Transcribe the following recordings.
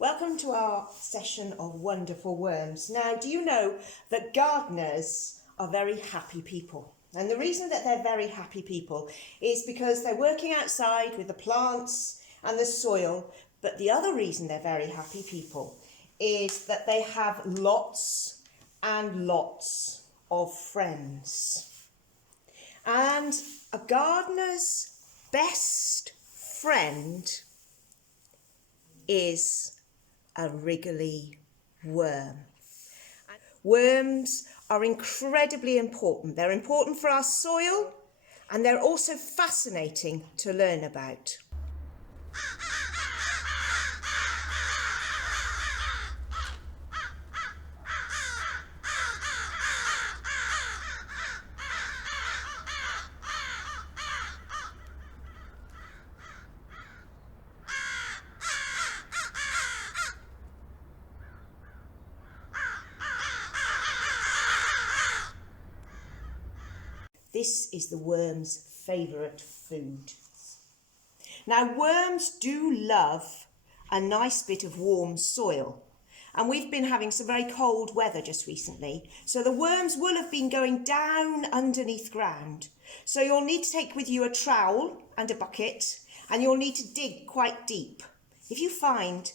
Welcome to our session of wonderful worms. Now, do you know that gardeners are very happy people? And the reason that they're very happy people is because they're working outside with the plants and the soil. But the other reason they're very happy people is that they have lots and lots of friends. And a gardener's best friend is a wriggly worm. Worms are incredibly important. They're important for our soil and they're also fascinating to learn about. This is the worm's favourite food. Now, worms do love a nice bit of warm soil, and we've been having some very cold weather just recently, so the worms will have been going down underneath ground. So you'll need to take with you a trowel and a bucket, and you'll need to dig quite deep. If you find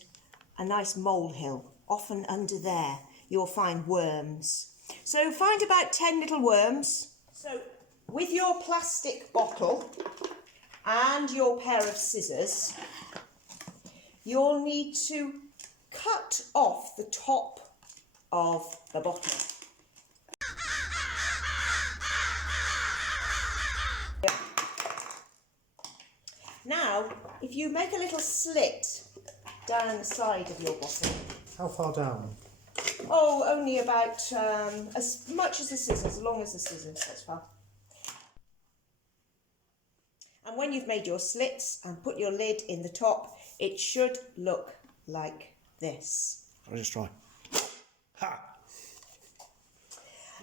a nice molehill, often under there, you'll find worms. So find about 10 little worms. So with your plastic bottle and your pair of scissors, you'll need to cut off the top of the bottle. Now, if you make a little slit down the side of your bottle. How far down? Oh, only about as much as the scissors, as long as the scissors, that's fine. And when you've made your slits and put your lid in the top, it should look like this. I'll just try. Ha!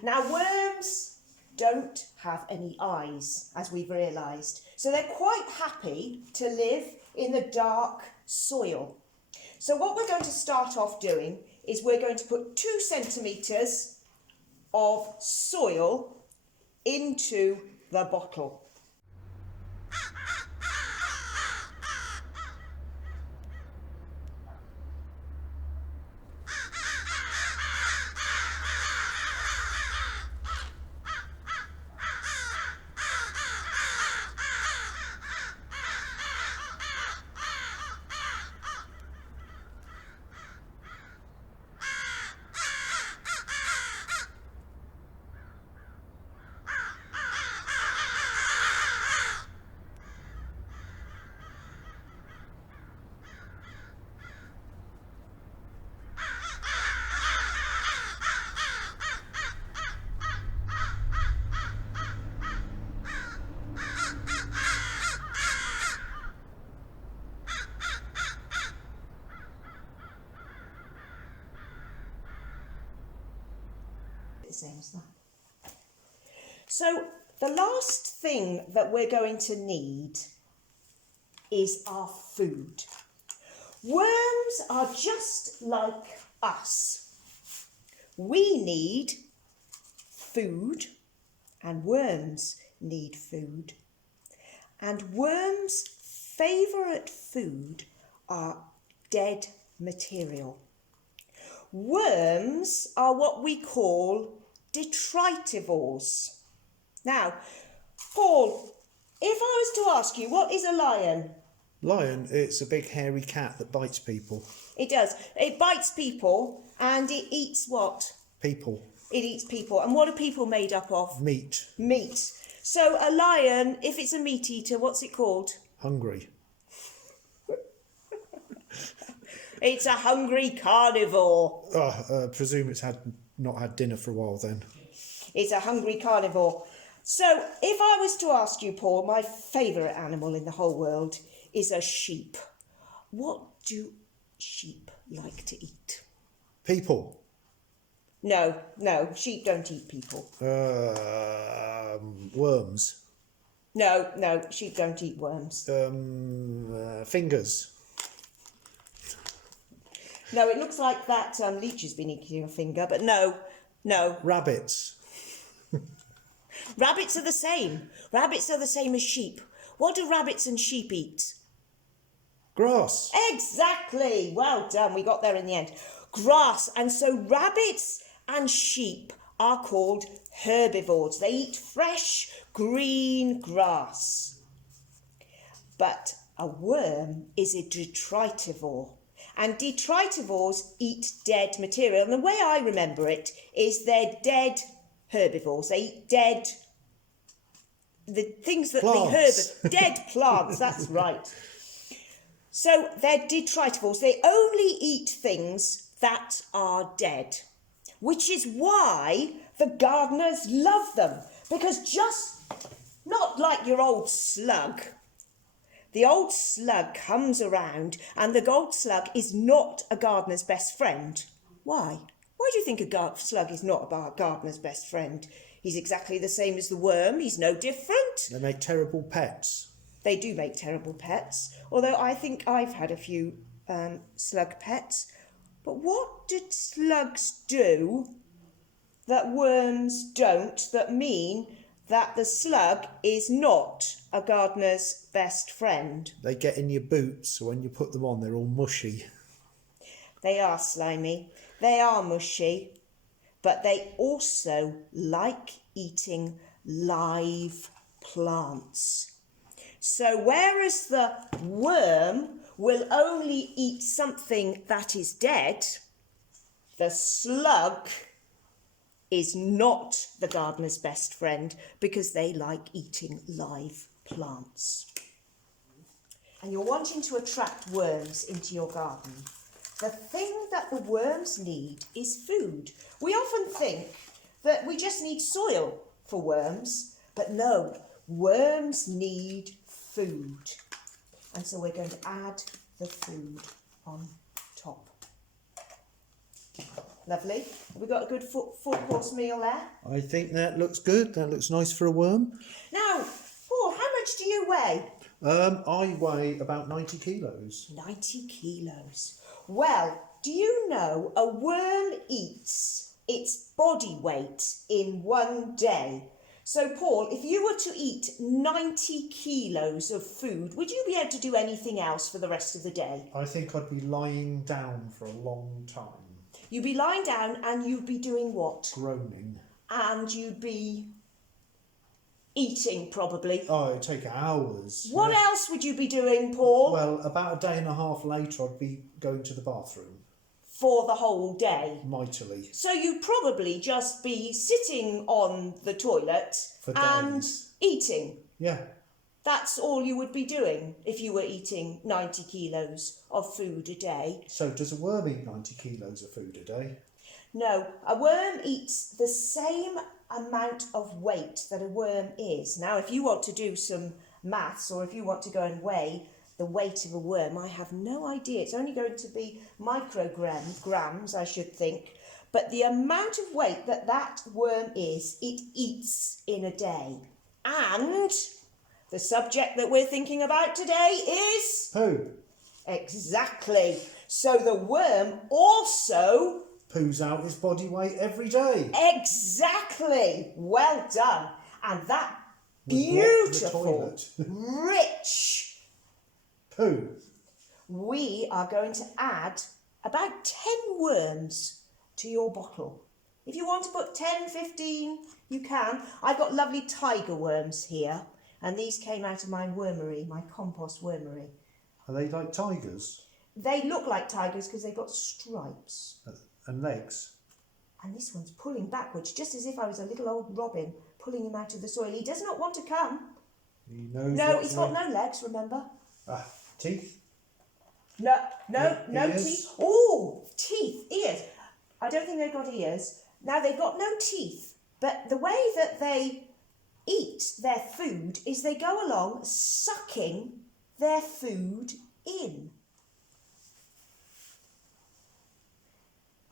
Now, worms don't have any eyes, as we've realised, so they're quite happy to live in the dark soil. So what we're going to start off doing is we're going to put 2 centimetres of soil into the bottle. The same as that. So the last thing that we're going to need is our food. Worms are just like us. We need food and worms need food. And worms' favourite food are dead material. Worms are what we call detritivores. Now, Paul, if I was to ask you, what is a lion? Lion, it's a big hairy cat that bites people. It does. It bites people and it eats what? People. It eats people. And what are people made up of? Meat. Meat. So a lion, if it's a meat eater, what's it called? Hungry. It's a hungry carnivore. Presume it's not had dinner for a while then. It's a hungry carnivore. So if I was to ask you, Paul, my favourite animal in the whole world is a sheep. What do sheep like to eat? People. No, sheep don't eat people. Worms. No, sheep don't eat worms. Fingers. No, it looks like that leech has been eating your finger, but no. Rabbits. Rabbits are the same. Rabbits are the same as sheep. What do rabbits and sheep eat? Grass. Exactly. Well done. We got there in the end. Grass. And so rabbits and sheep are called herbivores. They eat fresh, green grass. But a worm is a detritivore. And detritivores eat dead material. And the way I remember it is they're dead herbivores. They eat dead, the things that Plants. dead plants, that's right. So they're detritivores. They only eat things that are dead, which is why the gardeners love them. Because just not like your old slug. The old slug comes around and the old slug is not a gardener's best friend. Why? Why do you think a slug is not a gardener's best friend? He's exactly the same as the worm. He's no different. They make terrible pets. They do make terrible pets. Although I think I've had a few slug pets. But what did slugs do that worms don't, that mean that the slug is not a gardener's best friend? They get in your boots, so when you put them on, they're all mushy. They are slimy. They are mushy. But they also like eating live plants. So whereas the worm will only eat something that is dead, the slug is not the gardener's best friend because they like eating live plants. And you're wanting to attract worms into your garden. The thing that the worms need is food. We often think that we just need soil for worms, but no, worms need food. And so we're going to add the food on top. Lovely. Have we got a good full course meal there? I think that looks good. That looks nice for a worm. Now, Paul, how much do you weigh? I weigh about 90 kilos. 90 kilos. Well, do you know a worm eats its body weight in one day? So, Paul, if you were to eat 90 kilos of food, would you be able to do anything else for the rest of the day? I think I'd be lying down for a long time. You'd be lying down and you'd be doing what? Groaning. And you'd be eating, probably. Oh, it'd take hours. What else would you be doing, Paul? Well, about a day and a half later, I'd be going to the bathroom. For the whole day. Mightily. So you'd probably just be sitting on the toilet For and days. eating. Yeah. That's all you would be doing if you were eating 90 kilos of food a day. So does a worm eat 90 kilos of food a day? No, a worm eats the same amount of weight that a worm is. Now, if you want to do some maths or if you want to go and weigh the weight of a worm, I have no idea. It's only going to be grams, I should think. But the amount of weight that that worm is, it eats in a day. And the subject that we're thinking about today is... Poo. Exactly. So the worm also... Poos out his body weight every day. Exactly. Well done. And that Would block the beautiful, toilet. rich... Poo. We are going to add about 10 worms to your bottle. If you want to put 10, 15, you can. I've got lovely tiger worms here. And these came out of my wormery, my compost wormery. Are they like tigers? They look like tigers because they've got stripes. And legs? And this one's pulling backwards, just as if I was a little old robin pulling him out of the soil. He does not want to come. He knows No, what's he's got right. no legs, remember? Teeth? No Ears? teeth. Oh, teeth, ears. I don't think they've got ears. Now, they've got no teeth, but the way that they eat their food is they go along sucking their food in.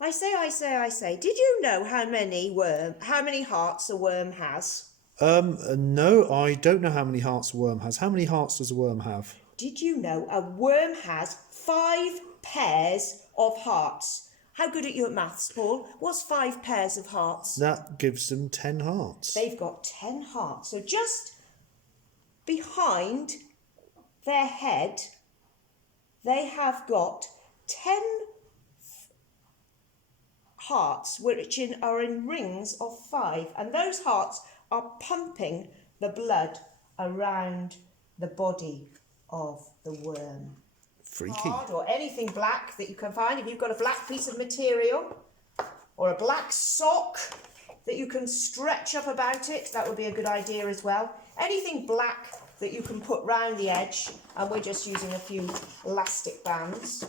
I say. Did you know how many hearts a worm has? No, I don't know how many hearts a worm has. How many hearts does a worm have? Did you know a worm has 5 pairs of hearts. How good are you at maths, Paul? What's 5 pairs of hearts? That gives them 10 hearts. They've got 10 hearts. So just behind their head, they have got 10 hearts which are in rings of 5, and those hearts are pumping the blood around the body of the worm. Freaky. Or anything black that you can find. If you've got a black piece of material or a black sock that you can stretch up about it, that would be a good idea as well. Anything black that you can put round the edge, and we're just using a few elastic bands.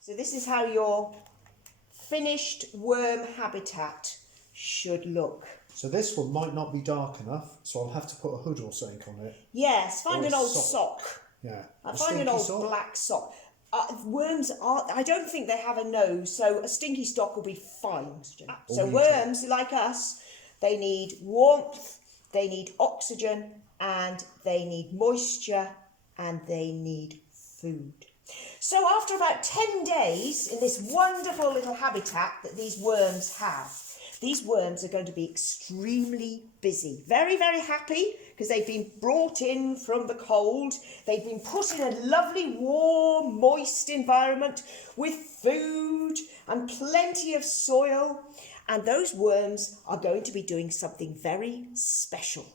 So this is how your finished worm habitat should look. So this one might not be dark enough, so I'll have to put a hood or something on it. Yes, find Or an a old sock. sock. Yeah. I find an old black sock. Worms are, I don't think they have a nose, so a stinky sock will be fine. So worms, like us, they need warmth, they need oxygen, and they need moisture, and they need food. So after about 10 days in this wonderful little habitat that these worms have, these worms are going to be extremely busy. Very, very happy because they've been brought in from the cold. They've been put in a lovely, warm, moist environment with food and plenty of soil. And those worms are going to be doing something very special.